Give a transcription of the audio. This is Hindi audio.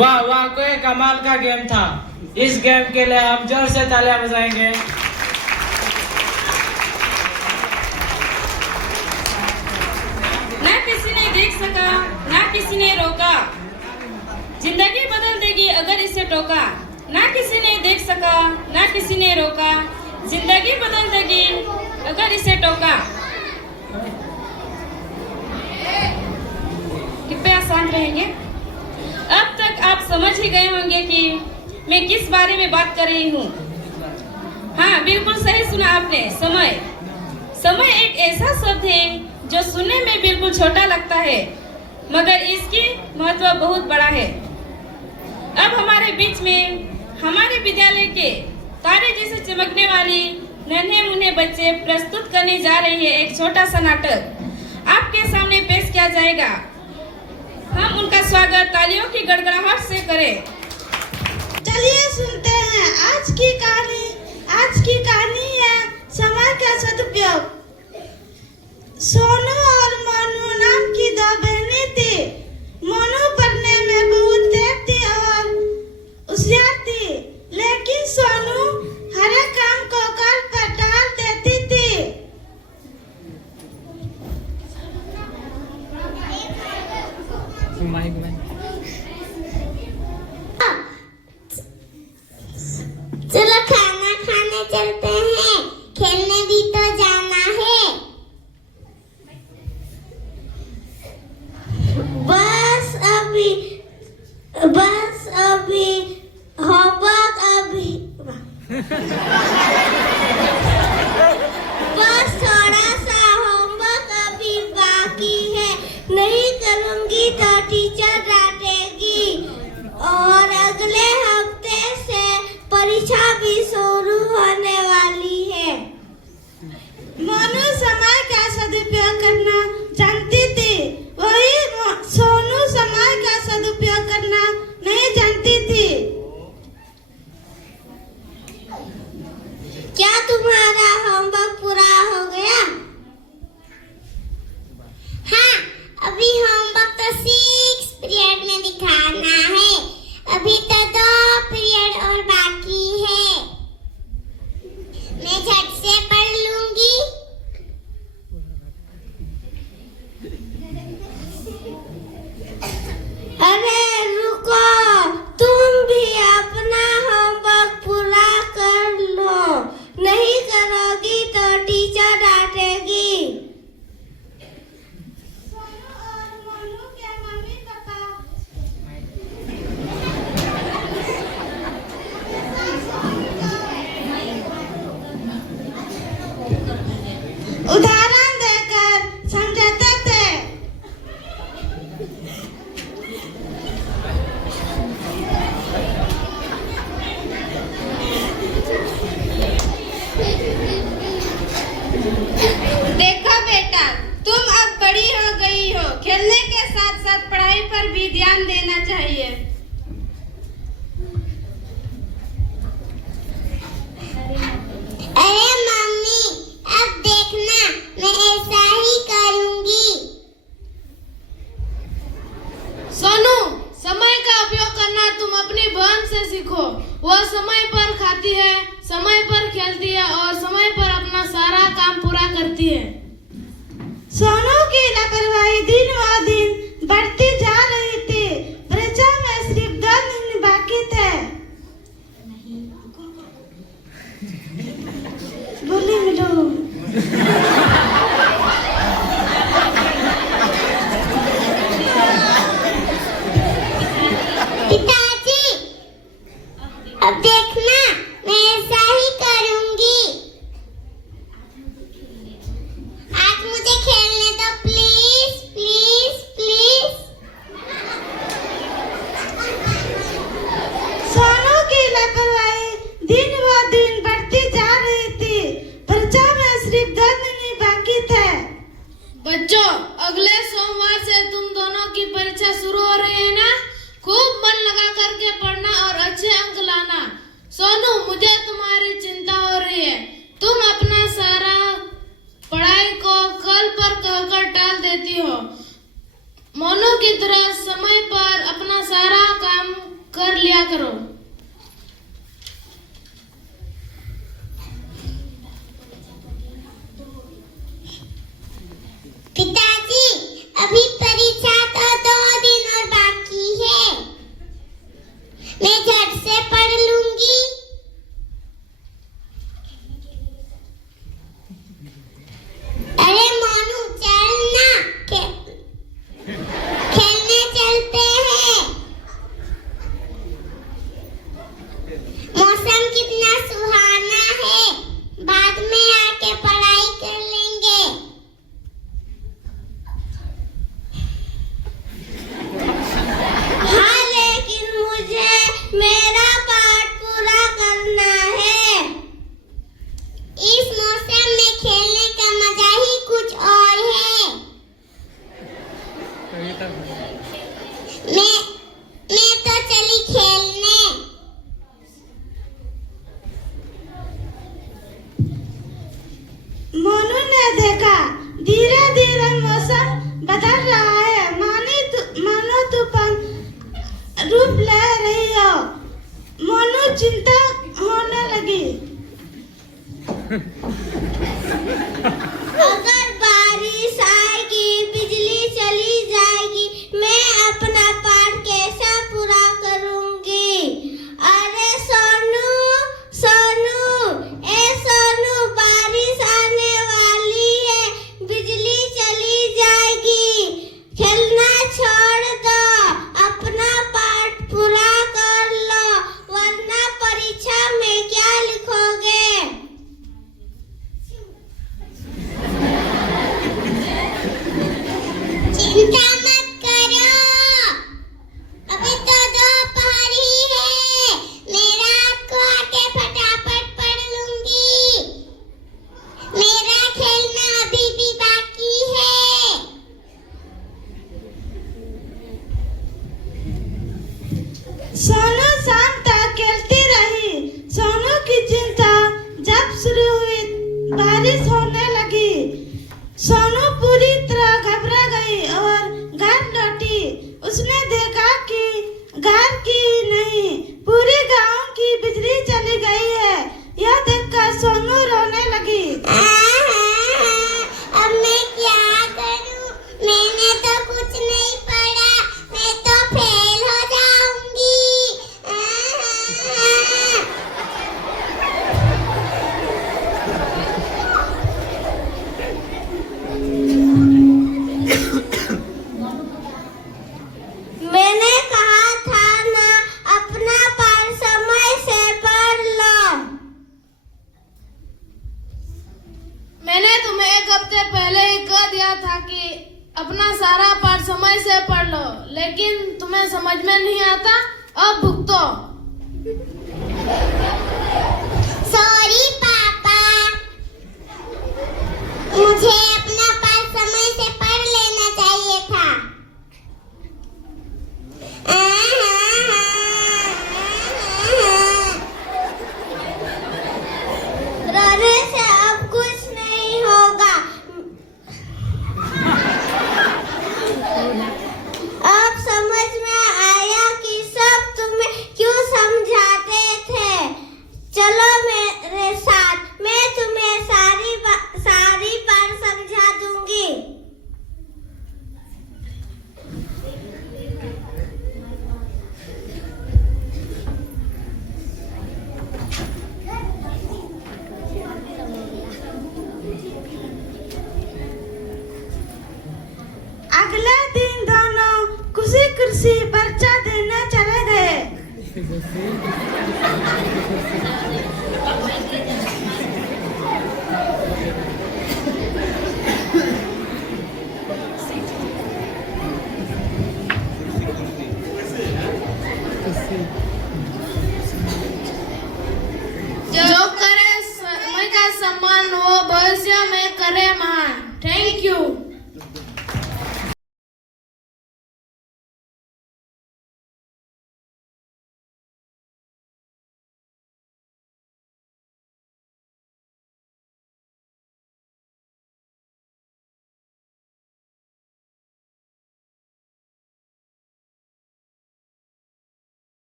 वाह वाह, कोई कमाल का गेम था। इस गेम के लिए हम जोर से तालियां बजाएंगे। ना किसी ने देख सका, ना किसी ने रोका, जिंदगी बदल देगी अगर इसे टोका। ना किसी ने देख सका, ना किसी ने रोका, जिंदगी बदल देगी अगर इसे टोका। कृपया शांत रहेंगे। अब तक आप समझ ही गए होंगे कि मैं किस बारे में बात कर रही हूँ। हाँ, बिल्कुल सही सुना आपने। समय। समय एक ऐसा शब्द है जो सुनने में बिल्कुल छोटा लगता है, मगर इसकी महत्व बहुत बड़ा है। अब हमारे बीच में हमारे विद्यालय के तारे जैसे चमकने वाली नन्हे मुन्ने बच्चे प्रस्तुत करने जा रही है एक छोटा सा नाटक आपके सामने पेश किया जाएगा। हम उनका स्वागत तालियों की गड़गड़ाहट से करें। चलिए सुनते हैं आज की कहानी। आज की कहानी है समय का सदुपयोग। सोनू और मोनू नाम की दो बहनें थी। मोनू पढ़ने में बहुत तेज थी और होशियार थी, लेकिन सोनू हर एक काम को कल पर टाल देती थी। चलो खाना खाने चलते हैं, खेलने भी तो जाना है। बस अभी होमवर्क बस थोड़ा सा होमवर्क अभी बाकी है, नहीं करूंगी तो टीचर डांटेगी और अगले हफ्ते से परीक्षा भी शुरू होने वाली है। मोनू समय का सदुपयोग करना जानती थी, वही सोनू समय का सदुपयोग करना नहीं जानती थी। क्या तुम्हारा होमवर्क पूरा हो गया? हाँ, अभी होमवर्क तो 6 पीरियड में दिखाना है, अभी तो 2 पीरियड और बाकी है। मैं झट से पढ़ लूंगी। अरे रुको, तुम भी अपना होमवर्क पूरा कर लो, नहीं करोगी तो टीचर डांटेगी। सोनू और मोनू के मम्मी पापा उदाहरण देकर समझाते थे। देखो बेटा, तुम अब बड़ी हो गई हो, खेलने के साथ साथ पढ़ाई पर भी ध्यान देना चाहिए। अरे मम्मी, अब देखना, मैं ऐसा ही करूंगी। सोनू, समय का उपयोग करना तुम अपनी बहन से सीखो। वह समय पर खाती है, समय पर खेलती है और समय पर अपना सारा काम पूरा करती है। सोनू की लापरवाही दिन ब दिन बढ़ती जा रही थी। परीक्षा में सिर्फ 2 दिन बाकी थे। बोले मिलो। पिताजी, अब देखना, मैं ऐसा ही करूंगी। आज मुझे खेलने दो प्लीज प्लीज प्लीज। सोनू की लापरवाही दिन ब दिन बढ़ती जा रही थी। परीक्षा में सिर्फ 2 दिन ही बाकी थे। बच्चों, अगले सोमवार से तुम दोनों की परीक्षा शुरू हो रही है ना? खूब मन लगा करके पढ़ना और अच्छे अंक लाना। सोनू, मुझे तुम्हारी चिंता हो रही है। तुम अपना सारा पढ़ाई को कल पर कहकर टाल देती हो। मोनू की तरह समय पर अपना सारा काम कर लिया करो। पिताजी, अभी परीक्षा तो 2 दिन और बाकी है, मैं झट से पढ़ लूंगी। अरे मोनू चल ना, खेलने चलते हैं। मौसम कितना सुहाना है, बाद में आके पढ़ाई कर लेंगे। हाँ, लेकिन मुझे मेरा पाठ पूरा करना है। इस मौसम में खेलने का मजा ही कुछ और है। मैं तो चली खेलने। मोनू ने देखा धीरे धीरे मौसम बदल रहा है, मानो तूफान रूप ले रही हो। मोनू चिंता होने लगी। अगर बारिश आएगी, बिजली चली जाएगी, मैं अपना पाठ कैसा पूरा करूंगी? अरे सोनू, सोनू, सोनू, बारिश आने वाली है, बिजली चली जाएगी, खेलना छोड़ दो, अपना पाठ पूरा कर लो, वरना परीक्षा में क्या लिखोगे? चिंता मत करो, अभी तो दोपहर ही है, मैं रात को आके फटाफट पढ़ लूंगी। मेरा खेलना अभी भी बाकी है। सोनू शाम तक खेलती रही। सोनू की चिंता जब शुरू हुई, बारिश होने लगी। सोनू पूरी तरह घबरा गई और घर लौटी। उसने देखा कि घर की नहीं, पूरे गांव की बिजली चली गई है। यह देखकर सोनू रोने लगी। अब मैं क्या करूं? मैंने तो कुछ नहीं पढ़ा, मैं तो फेल हो जाऊंगी। मैंने कहा था ना, अपना पाठ समय से पढ़ लो। मैंने तुम्हें 1 हफ्ते पहले ही कह दिया था कि अपना सारा पाठ समय से पढ़ लो, लेकिन तुम्हें समझ में नहीं आता। अब भुगतो। सॉरी पापा, मुझे अपना पाठ समय से पढ़ लेना चाहिए था। रोने से अब कुछ नहीं होगा। अब समझ में आया कि सब तुम्हें क्यों समझाते थे। चलो मेरे साथ, मैं तुम्हें सारी बात समझा दूंगी। अगले दिन दोनों खुशी खुशी परीक्षा देने चले गए।